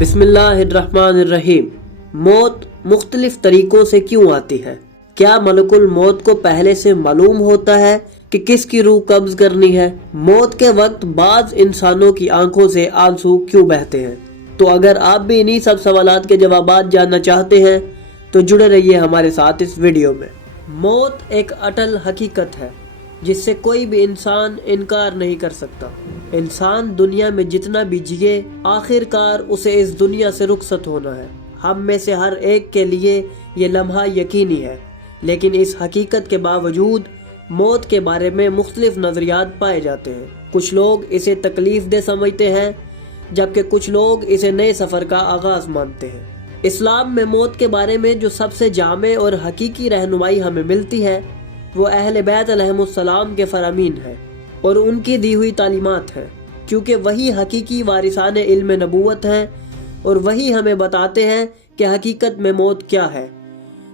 بسم اللہ الرحمن الرحیم۔ موت مختلف طریقوں سے کیوں آتی ہے؟ کیا ملک الموت کو پہلے سے معلوم ہوتا ہے کہ کس کی روح قبض کرنی ہے؟ موت کے وقت بعض انسانوں کی آنکھوں سے آنسو کیوں بہتے ہیں؟ تو اگر آپ بھی انہی سب سوالات کے جوابات جاننا چاہتے ہیں تو جڑے رہیے ہمارے ساتھ اس ویڈیو میں۔ موت ایک اٹل حقیقت ہے جس سے کوئی بھی انسان انکار نہیں کر سکتا۔ انسان دنیا میں جتنا بھی جیے آخر کار اسے اس دنیا سے رخصت ہونا ہے۔ ہم میں سے ہر ایک کے لیے یہ لمحہ یقینی ہے، لیکن اس حقیقت کے باوجود موت کے بارے میں مختلف نظریات پائے جاتے ہیں۔ کچھ لوگ اسے تکلیف دہ سمجھتے ہیں جبکہ کچھ لوگ اسے نئے سفر کا آغاز مانتے ہیں۔ اسلام میں موت کے بارے میں جو سب سے جامع اور حقیقی رہنمائی ہمیں ملتی ہے وہ اہل بیت علیہم السلام کے فرامین ہے اور ان کی دی ہوئی تعلیمات ہیں، کیونکہ وہی حقیقی وارثان علم نبوت ہیں اور وہی ہمیں بتاتے ہیں کہ حقیقت میں موت کیا ہے،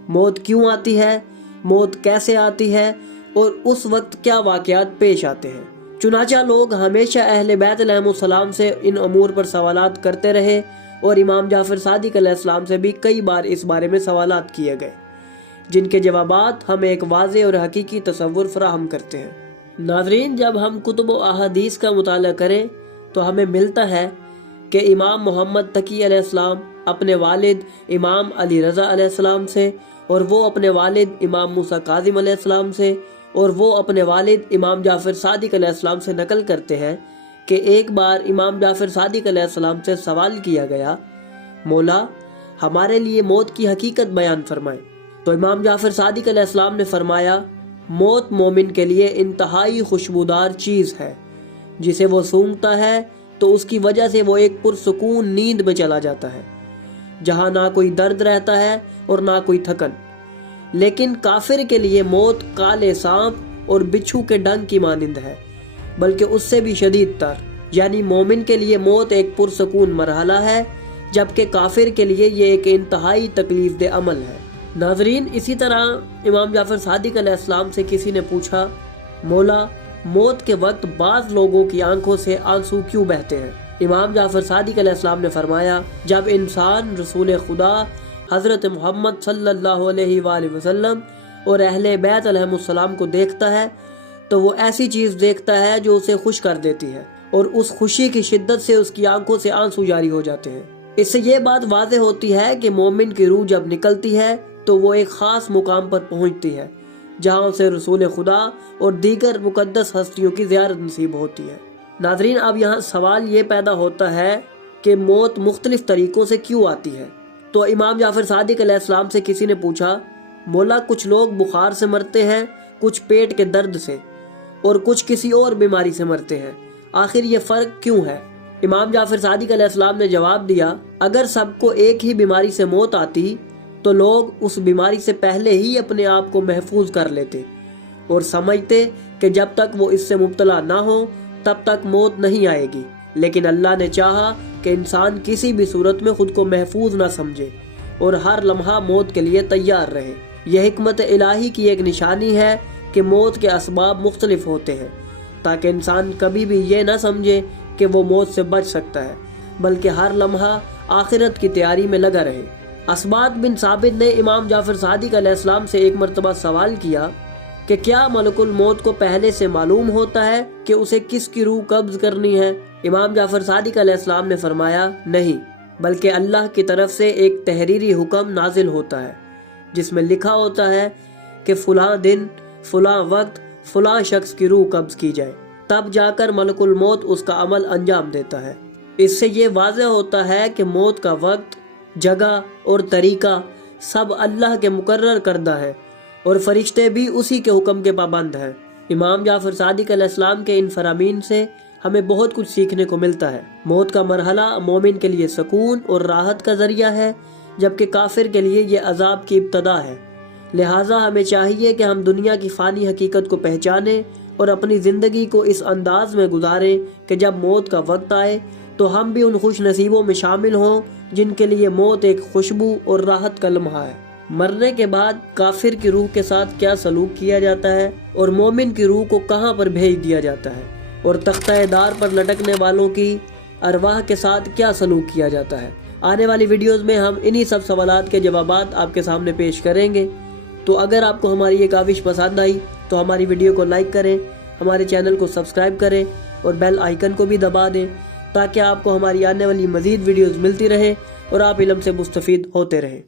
موت کیوں آتی ہے، موت کیسے آتی ہے اور اس وقت کیا واقعات پیش آتے ہیں۔ چنانچہ لوگ ہمیشہ اہل بیت علیہم السلام سے ان امور پر سوالات کرتے رہے اور امام جعفر صادق علیہ السلام سے بھی کئی بار اس بارے میں سوالات کیے گئے، جن کے جوابات ہمیں ایک واضح اور حقیقی تصور فراہم کرتے ہیں۔ ناظرین، جب ہم کتب و احادیث کا مطالعہ کریں تو ہمیں ملتا ہے کہ امام محمد تقی علیہ السلام اپنے والد امام علی رضا علیہ السلام سے، اور وہ اپنے والد امام موسیٰ کاظم علیہ السلام سے، اور وہ اپنے والد امام جعفر صادق علیہ السلام سے نقل کرتے ہیں کہ ایک بار امام جعفر صادق علیہ السلام سے سوال کیا گیا، مولا ہمارے لیے موت کی حقیقت بیان فرمائیں۔ تو امام جعفر صادق علیہ السلام نے فرمایا، موت مومن کے لیے انتہائی خوشبودار چیز ہے، جسے وہ سونگھتا ہے تو اس کی وجہ سے وہ ایک پرسکون نیند میں چلا جاتا ہے، جہاں نہ کوئی درد رہتا ہے اور نہ کوئی تھکن۔ لیکن کافر کے لیے موت کالے سانپ اور بچھو کے ڈنگ کی مانند ہے، بلکہ اس سے بھی شدید تر۔ یعنی مومن کے لیے موت ایک پرسکون مرحلہ ہے، جبکہ کافر کے لیے یہ ایک انتہائی تکلیف دہ عمل ہے۔ ناظرین، اسی طرح امام جعفر صادق علیہ السلام سے کسی نے پوچھا، مولا موت کے وقت بعض لوگوں کی آنکھوں سے آنسو کیوں بہتے ہیں؟ امام جعفر صادق علیہ السلام نے فرمایا، جب انسان رسول خدا حضرت محمد صلی اللہ علیہ وآلہ وسلم اور اہل بیت علیہم السلام کو دیکھتا ہے تو وہ ایسی چیز دیکھتا ہے جو اسے خوش کر دیتی ہے، اور اس خوشی کی شدت سے اس کی آنکھوں سے آنسو جاری ہو جاتے ہیں۔ اس سے یہ بات واضح ہوتی ہے کہ مومن کی روح جب نکلتی ہے تو وہ ایک خاص مقام پر پہنچتی ہے، جہاں اسے رسول خدا اور دیگر مقدس ہستیوں کی زیارت نصیب ہوتی ہے۔ ناظرین، اب یہاں سوال یہ پیدا ہوتا ہے کہ موت مختلف طریقوں سے کیوں آتی ہے؟ تو امام جعفر صادق علیہ السلام سے کسی نے پوچھا، مولا کچھ لوگ بخار سے مرتے ہیں، کچھ پیٹ کے درد سے، اور کچھ کسی اور بیماری سے مرتے ہیں، آخر یہ فرق کیوں ہے؟ امام جعفر صادق علیہ السلام نے جواب دیا، اگر سب کو ایک ہی بیماری سے موت آتی تو لوگ اس بیماری سے پہلے ہی اپنے آپ کو محفوظ کر لیتے اور سمجھتے کہ جب تک وہ اس سے مبتلا نہ ہو تب تک موت نہیں آئے گی، لیکن اللہ نے چاہا کہ انسان کسی بھی صورت میں خود کو محفوظ نہ سمجھے اور ہر لمحہ موت کے لیے تیار رہے۔ یہ حکمت الہی کی ایک نشانی ہے کہ موت کے اسباب مختلف ہوتے ہیں، تاکہ انسان کبھی بھی یہ نہ سمجھے کہ وہ موت سے بچ سکتا ہے، بلکہ ہر لمحہ آخرت کی تیاری میں لگا رہے۔ اسبات بن ثابت نے امام جعفر صادق علیہ السلام سے ایک مرتبہ سوال کیا کہ کیا ملک الموت کو پہلے سے معلوم ہوتا ہے کہ اسے کس کی روح قبض کرنی ہے؟ امام جعفر صادق علیہ السلام نے فرمایا، نہیں، بلکہ اللہ کی طرف سے ایک تحریری حکم نازل ہوتا ہے جس میں لکھا ہوتا ہے کہ فلاں دن فلاں وقت فلاں شخص کی روح قبض کی جائے، تب جا کر ملک الموت اس کا عمل انجام دیتا ہے۔ اس سے یہ واضح ہوتا ہے کہ موت کا وقت، جگہ اور طریقہ سب اللہ کے مقرر کردہ ہے اور فرشتے بھی اسی کے حکم کے پابند ہیں۔ امام جعفر صادق علیہ السلام کے ان فرامین سے ہمیں بہت کچھ سیکھنے کو ملتا ہے۔ موت کا مرحلہ مومن کے لیے سکون اور راحت کا ذریعہ ہے، جبکہ کافر کے لیے یہ عذاب کی ابتدا ہے۔ لہٰذا ہمیں چاہیے کہ ہم دنیا کی فانی حقیقت کو پہچانیں اور اپنی زندگی کو اس انداز میں گزاریں کہ جب موت کا وقت آئے تو ہم بھی ان خوش نصیبوں میں شامل ہوں جن کے لیے موت ایک خوشبو اور راحت کا لمحہ ہے۔ مرنے کے بعد کافر کی روح کے ساتھ کیا سلوک کیا جاتا ہے اور مومن کی روح کو کہاں پر بھیج دیا جاتا ہے، اور تختہ دار پر لٹکنے والوں کی ارواح کے ساتھ کیا سلوک کیا جاتا ہے، آنے والی ویڈیوز میں ہم انہی سب سوالات کے جوابات آپ کے سامنے پیش کریں گے۔ تو اگر آپ کو ہماری یہ کاوش پسند آئی تو ہماری ویڈیو کو لائک کریں، ہمارے چینل کو سبسکرائب کریں اور بیل آئیکن کو بھی دبا دیں تاکہ آپ کو ہماری آنے والی مزید ویڈیوز ملتی رہیں اور آپ علم سے مستفید ہوتے رہیں۔